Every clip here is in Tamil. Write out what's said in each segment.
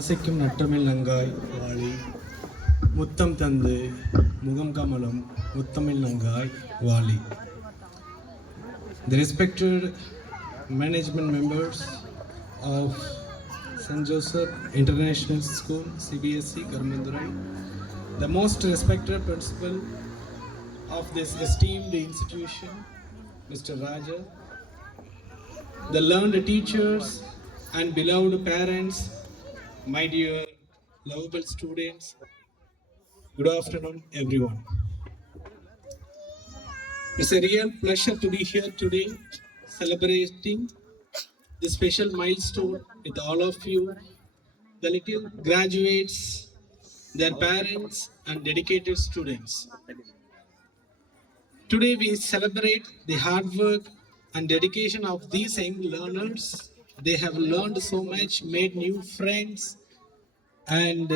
ஆசைக்கும் நற்றமிழ் நங்காய் வாழி முத்தம் தந்து முகம் கமலும் முத்தமிழ் நங்காய் வாழி. The respected management members of St. Joseph International School, CBSE, Karmandurai, the most respected principal of this esteemed institution, Mr. Raja, the learned teachers and beloved parents, my dear lovable students, good afternoon everyone. It's a real pleasure to be here today celebrating this special milestone with all of you, the little graduates, their parents and dedicated students. Today we celebrate the hard work and dedication of these young learners. They have learned so much, made new friends and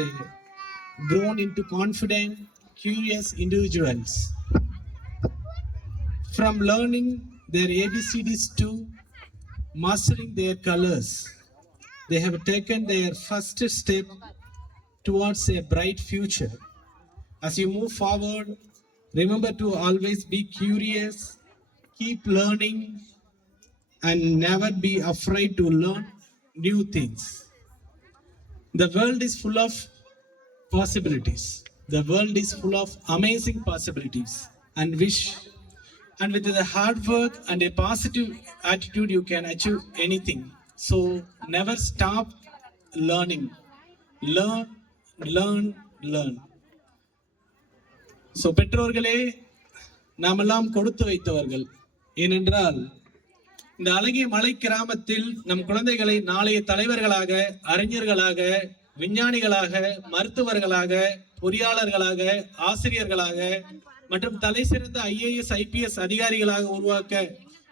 grown into confident, curious individuals. From learning their ABCDs to mastering their colors, they have taken their first step towards a bright future. As you move forward, remember to always be curious, keep learning, and never be afraid to learn new things. The world is full of possibilities. The world is full of amazing possibilities and wish. And with the hard work and a positive attitude, you can achieve anything. So never stop learning. Learn, learn, learn. So பெற்றோர்களே, நாமெல்லாம் கொடுத்து வைத்தவர்கள். ஏனென்றால் இந்த அழகிய மலை கிராமத்தில் நம் குழந்தைகளை நாளைய தலைவர்களாக, அறிஞர்களாக, விஞ்ஞானிகளாக, மருத்துவர்களாக, பொறியாளர்களாக, ஆசிரியர்களாக மற்றும் தலை சிறந்த IAS IPS அதிகாரிகளாக உருவாக்க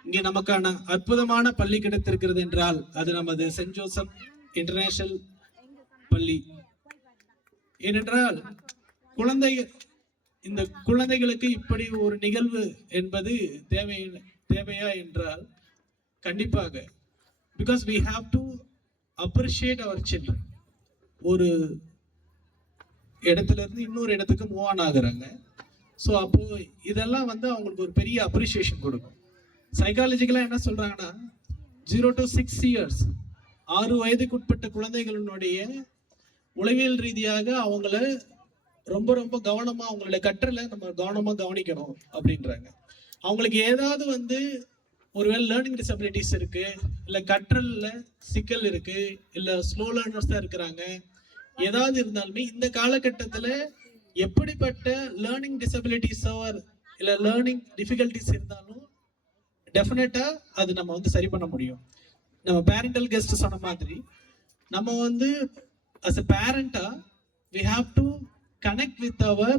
இங்கே நமக்கான அற்புதமான பள்ளி கிடைத்திருக்கிறது என்றால் அது நமது சென்ட் ஜோசப் இன்டர்நேஷனல் பள்ளி. ஏனென்றால் இந்த குழந்தைகளுக்கு இப்படி ஒரு நிகழ்வு என்பது தேவையா என்றால் கண்டிப்பாக. Because we have to appreciate our children. ஒரு இடத்துல இருந்து இன்னொரு இடத்துக்கு மூவ் ஆன் ஆகுறாங்க. ஸோ அப்போ இதெல்லாம் அவங்களுக்கு ஒரு பெரிய அப்ரிசியேஷன் கொடுக்கும். சைக்காலஜிக்கலாக என்ன சொல்றாங்கன்னா 0 to 6 years 6 வயதுக்குட்பட்ட குழந்தைகளுடைய உளவியல் ரீதியாக அவங்கள ரொம்ப ரொம்ப கவனமா அவங்களுடைய கற்றலை நம்ம கவனமா கவனிக்கணும் அப்படின்றாங்க. அவங்களுக்கு ஏதாவது ஒருவேளை லேர்னிங் டிசபிலிட்டிஸ் இருக்கு, இல்லை கற்றல்ல சிக்கல் இருக்கு, இல்லை ஸ்லோ லேர்னர்ஸ் தான் இருக்கிறாங்க, ஏதாவது இருந்தாலுமே இந்த காலகட்டத்தில் எப்படிப்பட்ட லேர்னிங் டிசபிலிட்டிஸ் இல்லை லேர்னிங் டிஃபிகல்டிஸ் இருந்தாலும் டெஃபினட்டா அது நம்ம சரி பண்ண முடியும். நம்ம பேரண்டல் கெஸ்ட் சொன்ன மாதிரி நம்ம அஸ் அ பேரண்டா we have to connect with our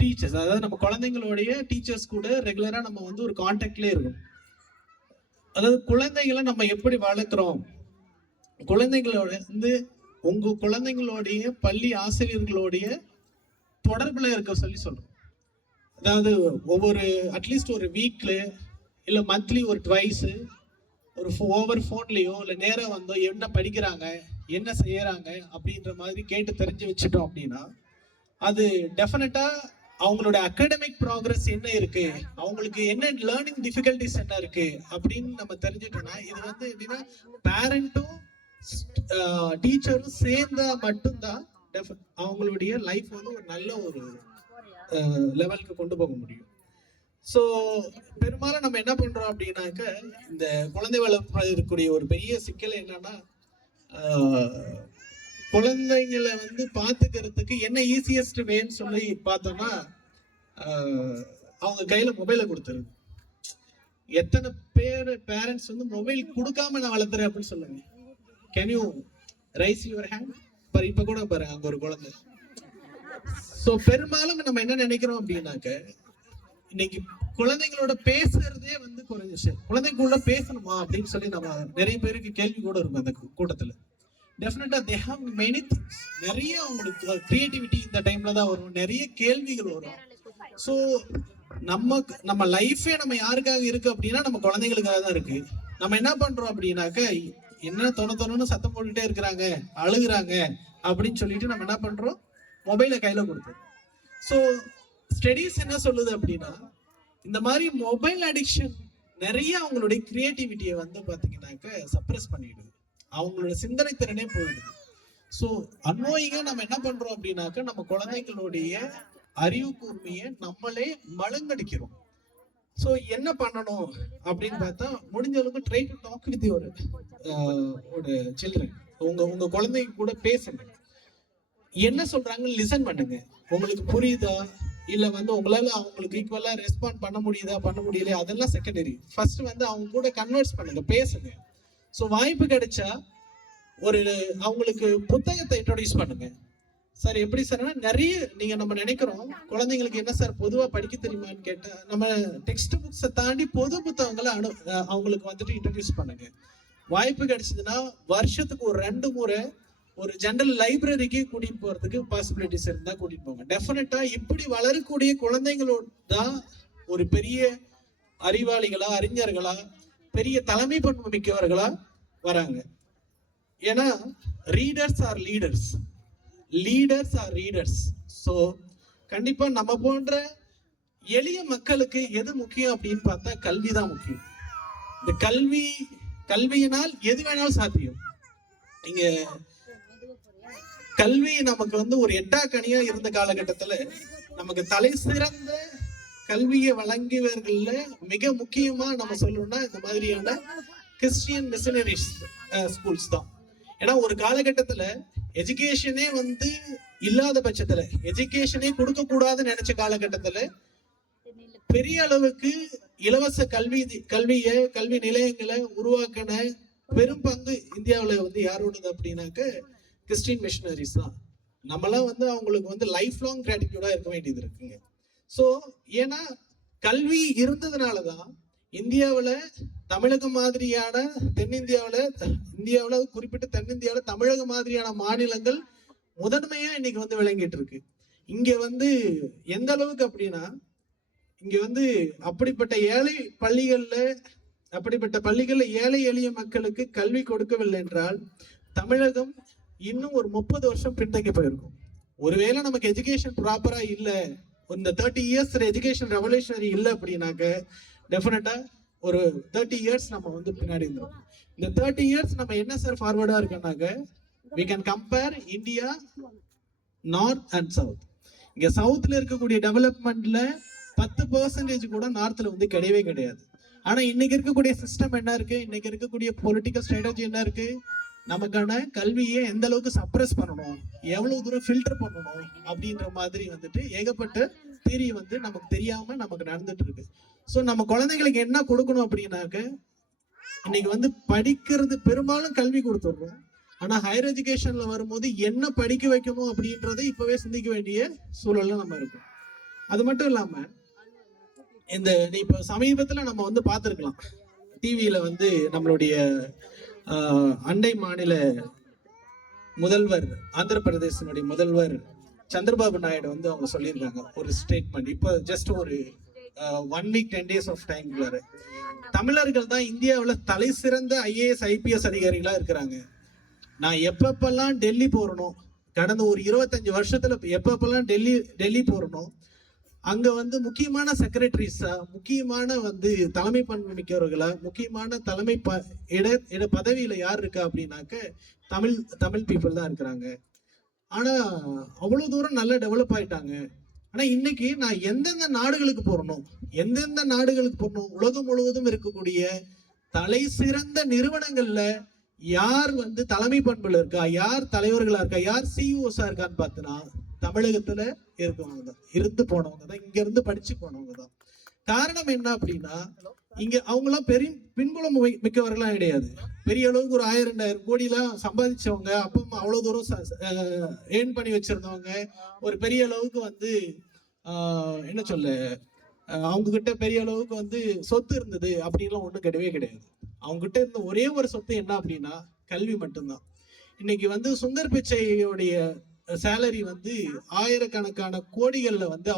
teachers. அதாவது நம்ம குழந்தைங்களுடைய டீச்சர்ஸ் கூட ரெகுலரா நம்ம ஒரு கான்டாக்ட்லயே இருக்கும். அதாவது குழந்தைகளை நம்ம எப்படி வளர்க்குறோம், குழந்தைங்களோட உங்க குழந்தைங்களுடைய பள்ளி ஆசிரியர்களுடைய தொடர்புல இருக்க சொல்றோம். அதாவது ஒவ்வொரு அட்லீஸ்ட் ஒரு வீக்ல இல்லை மந்த்லி ஒரு ட்வைஸ் ஒரு ஓவர் ஃபோன்லேயோ இல்லை நேரம் என்ன படிக்கிறாங்க, என்ன செய்யறாங்க அப்படின்ற மாதிரி கேட்டு தெரிஞ்சு வச்சுட்டோம் அப்படின்னா அது டெஃபினட்டா அவங்களோட அகாடமிக் ப்ராக்ரஸ் என்ன இருக்கு, அவங்களுக்கு என்ன லேர்னிங் டிஃபிகல்டிஸ் என்ன இருக்கு அப்படின்னு நம்ம தெரிஞ்சுட்டோம்னா இது எப்படின்னா பேரண்ட்டும் டீச்சரும் சேர்ந்தா மட்டும்தான் அவங்களுடைய லைஃப் ஒரு நல்ல ஒரு லெவலுக்கு கொண்டு போக முடியும். ஸோ பெரும்பாலும் நம்ம என்ன பண்றோம் அப்படின்னாக்க இந்த குழந்தை வளர்ப்பு இருக்கக்கூடிய ஒரு பெரிய சிக்கல் என்னன்னா குழந்தைங்களை பார்த்துக்கிறதுக்கு என்ன ஈஸியஸ்ட் வேன்னு சொல்லி பார்த்தோம்னா அவங்க கையில மொபைலை கொடுத்துருது. எத்தனை பேர் பேரண்ட்ஸ் மொபைல் கொடுக்காம நான் வளர்த்துறேன் அப்படின்னு சொல்லுங்க. Can you raise your hand? இப்ப கூட பாருங்க அங்க ஒரு குழந்தை. ஸோ பெரும்பாலும் நம்ம என்ன நினைக்கிறோம் அப்படின்னாக்க இன்னைக்கு குழந்தைங்களோட பேசுறதே குறைஞ்சிச்சு. குழந்தைங்களோட பேசணுமா அப்படின்னு சொல்லி நம்ம நிறைய பேருக்கு கேள்வி கூட இருக்கும் அந்த கூட்டத்துல. டெஃபினட்டா தே ஹேவ் மெனி திங்ஸ். நிறைய அவங்களுக்கு கிரியேட்டிவிட்டி இந்த டைம்ல தான் வரும், நிறைய கேள்விகள் வரும். ஸோ நம்ம லைஃபே நம்ம யாருக்காக இருக்கு அப்படின்னா நம்ம குழந்தைங்களுக்காக தான் இருக்கு. நம்ம என்ன பண்றோம் அப்படின்னாக்க என்ன தோணுன்னு சத்தம் போட்டுட்டே இருக்கிறாங்க, அழுகுறாங்க அப்படின்னு சொல்லிட்டு நம்ம என்ன பண்றோம், மொபைலை கையில கொடுத்தோம். ஸோ ஸ்டடீஸ் என்ன சொல்லுது அப்படின்னா, இந்த மாதிரி மொபைல் அடிக்ஷன் நிறைய அவங்களுடைய கிரியேட்டிவிட்டியை வந்து பாத்தீங்கன்னாக்க சப்ரஸ் பண்ணிடுது, அவங்களோட சிந்தனை திறனே போயிடுது. ஸோ அன்னோயிங்கா நம்ம என்ன பண்றோம் அப்படின்னாக்க, நம்ம குழந்தைங்களுடைய அறிவு கூர்மையை நம்மளே மழுங்கடிக்கிறோம். ஸோ என்ன பண்ணணும் அப்படின்னு பார்த்தா, முடிஞ்ச அளவுக்கு try to talk with your children. உங்க குழந்தைங்க கூட பேசுங்க, என்ன சொல்றாங்க லிசன் பண்ணுங்க. உங்களுக்கு புரியுதா, இல்ல வந்து உங்களால அவங்களுக்கு ஈக்குவலா ரெஸ்பாண்ட் பண்ண முடியல, அதெல்லாம் செகண்டரி. ஃபர்ஸ்ட் வந்து அவங்க கூட கன்வர்ஸ் பண்ணுங்க, பேசுங்க. ஸோ வாய்ப்பு கிடைச்சா ஒரு அவங்களுக்கு புத்தகத்தை இன்ட்ரோடியூஸ் பண்ணுங்க. சார் எப்படி சார்னா, நிறைய நம்ம நினைக்கிறோம் குழந்தைங்களுக்கு என்ன சார் பொதுவா படிக்க தெரியுமான்னு கேட்டா, நம்ம டெக்ஸ்ட் புக்ஸை தாண்டி பொது புத்தகங்களை அவங்களுக்கு வந்துட்டு இன்ட்ரோடியூஸ் பண்ணுங்க. வாய்ப்பு கிடைச்சதுன்னா வருஷத்துக்கு ஒரு 2 முறை ஒரு ஜெனரல் லைப்ரரிக்கு கூட்டிட்டு போறதுக்கு பாசிபிலிட்டிஸ் இருந்தா கூட்டிட்டு போங்க. டெஃபினட்டா இப்படி வளரக்கூடிய குழந்தைங்களோட தான் ஒரு பெரிய அறிவாளிகளா, அறிஞர்களா, பெரிய தலைமை பண்பு மிக்கவர்களா வராங்க. ஏன்னா readers R leaders, leaders are readers. So கண்டிப்பா நம்ம போன்ற எளிய மக்களுக்கு எது முக்கியம் அப்படின்னு பார்த்தா கல்வி தான் முக்கியம். இந்த கல்வியினால் எது வேணாலும் சாத்தியம். இங்க கல்வி நமக்கு வந்து ஒரு எட்டாக்கனியா இருந்த காலகட்டத்துல நமக்கு தலை சிறந்த கல்வியை வழங்கியவர்கள்ல மிக முக்கியமா நம்ம சொல்லணும்னா இந்த மாதிரியான கிறிஸ்டியன் மிஷனரிஸ் ஸ்கூல்ஸ் தான். ஏன்னா ஒரு காலகட்டத்துல எஜுகேஷனே வந்து இல்லாத பட்சத்துல, எஜுகேஷனே கொடுக்க கூடாதுன்னு நினைச்ச காலகட்டத்துல பெரிய அளவுக்கு இலவச கல்வி நிலையங்களை உருவாக்கின பெரும் பங்கு இந்தியாவில் வந்து யாரோடது அப்படின்னாக்க கிறிஸ்டியன் மிஷனரிஸ் தான். நம்மளாம் வந்து அவங்களுக்கு வந்து லைஃப் லாங் கிராட்டிடியூடா இருக்க வேண்டியது இருக்குங்க. ஸோ ஏன்னா கல்வி இருந்ததுனாலதான் இந்தியாவில் தமிழகம் மாதிரியான இந்தியாவில் குறிப்பிட்ட தென்னிந்தியாவில் தமிழகம் மாதிரியான மாநிலங்கள் முதன்மையா இன்னைக்கு வந்து விளங்கிட்டு இருக்கு. இங்க வந்து எந்த அளவுக்கு அப்படின்னா, இங்க வந்து அப்படிப்பட்ட பள்ளிகள்ல ஏழை எளிய மக்களுக்கு கல்வி கொடுக்கவில்லை என்றால் தமிழகம் இன்னும் ஒரு 30 வருஷம் பின்தங்கி போயிருக்கும். ஒருவேளை நமக்கு எஜுகேஷன் ப்ராப்பரா இல்ல, இந்த 30 இயர்ஸ் எஜுகேஷன் ரெவல்யூஷனரி இல்லை அப்படின்னாக்க டெஃபினட்டா ஒரு 30 இயர்ஸ் நம்ம வந்து பின்னாடி இருந்தோம். இந்த 30 இயர்ஸ் நம்ம என்ன சார் ஃபார்வர்டா இருக்கோம்னாக்க, we can compare India north and south. இங்க சவுத்ல இருக்கக்கூடிய டெவலப்மெண்ட்ல 10% கூட நார்த்ல வந்து கிடையவே கிடையாது. ஆனா இன்னைக்கு இருக்கக்கூடிய சிஸ்டம் என்ன இருக்கு, இன்னைக்கு இருக்கக்கூடிய பொலிட்டிக்கல் ஸ்ட்ராட்டஜி என்ன இருக்கு, நமக்கான கல்வியை எந்த அளவுக்கு சப்ரஸ் பண்ணணும், எவ்வளவு தூரம் ஃபில்டர் பண்ணணும் அப்படின்ற மாதிரி வந்துட்டு ஏகப்பட்ட தியரி வந்து நமக்கு தெரியாம நமக்கு நடந்துட்டு இருக்கு. ஸோ நம்ம குழந்தைங்களுக்கு என்ன கொடுக்கணும் அப்படின்னாக்க, இன்னைக்கு வந்து படிக்கிறது பெரும்பாலும் கல்வி கொடுத்துடுறோம். ஆனா ஹையர் எஜுகேஷன்ல வரும்போது என்ன படிக்க வைக்கணும் அப்படின்றத இப்பவே சிந்திக்க வேண்டிய சூழல்ல நம்ம இருக்கோம். அது மட்டும் இல்லாம இப்ப சமீபத்துல நம்ம வந்து பார்த்திருக்கலாம், டிவியில வந்து நம்மளுடைய அண்டை மாநில முதல்வர், ஆந்திர பிரதேசனுடைய முதல்வர் சந்திரபாபு நாயுடு வந்து அவங்க சொல்லியிருக்காங்க ஒரு ஸ்டேட்மெண்ட். இப்போ ஜஸ்ட் ஒரு 1 வீக் 10 days ஆஃப் டைம், தமிழர்கள் தான் இந்தியாவில் தலை சிறந்த IAS IPS அதிகாரிகளா இருக்கிறாங்க. நான் எப்பப்பெல்லாம் டெல்லி போறனோ, கடந்த ஒரு 25 வருஷத்துல எப்பப்பெல்லாம் டெல்லி போறனோ, அங்க வந்து முக்கியமான செக்ரட்டரிஸா, முக்கியமான வந்து தலைமை பண்பு மிக்கவர்களா, முக்கியமான தலைமை பதவியில யார் இருக்கா அப்படின்னாக்க தமிழ் பீப்புள் தான் இருக்கிறாங்க. ஆனா அவ்வளவு தூரம் நல்லா டெவலப் ஆயிட்டாங்க. ஆனா இன்னைக்கு நான் எந்தெந்த நாடுகளுக்கு போறணும், உலகம் முழுவதும் இருக்கக்கூடிய தலை சிறந்த நிறுவனங்கள்ல யார் வந்து தலைமை பண்புல இருக்கா, யார் தலைவர்களா இருக்கா, யார் CEOஸா இருக்கான்னு பார்த்தனா தமிழகத்துல இருக்கவங்க தான், இருந்து போனவங்க தான், இங்க இருந்து படிச்சு போனவங்க தான். காரணம் என்ன அப்படின்னா, இங்க அவங்க எல்லாம் பெரிய பின்புலம் மிக்கவர்களாம் கிடையாது. பெரிய அளவுக்கு ஒரு 1000-2000 கோடி எல்லாம் சம்பாதிச்சவங்க, அப்பா அம்மா அவ்வளவு தூரம் ஏர்ன் பண்ணி வச்சிருந்தவங்க, ஒரு பெரிய அளவுக்கு வந்து என்ன சொல்ல, அவங்க கிட்ட பெரிய அளவுக்கு வந்து சொத்து இருந்தது அப்படின்லாம் ஒண்ணும் கிடையவே கிடையாது. அவங்க கிட்ட இருந்த ஒரே ஒரு சொத்து என்ன அப்படின்னா கல்வி மட்டும்தான். இன்னைக்கு வந்து சுந்தர் பிச்சையோடைய சேலரி வந்து ஆயிரக்கணக்கான கோடிகள்ல வந்து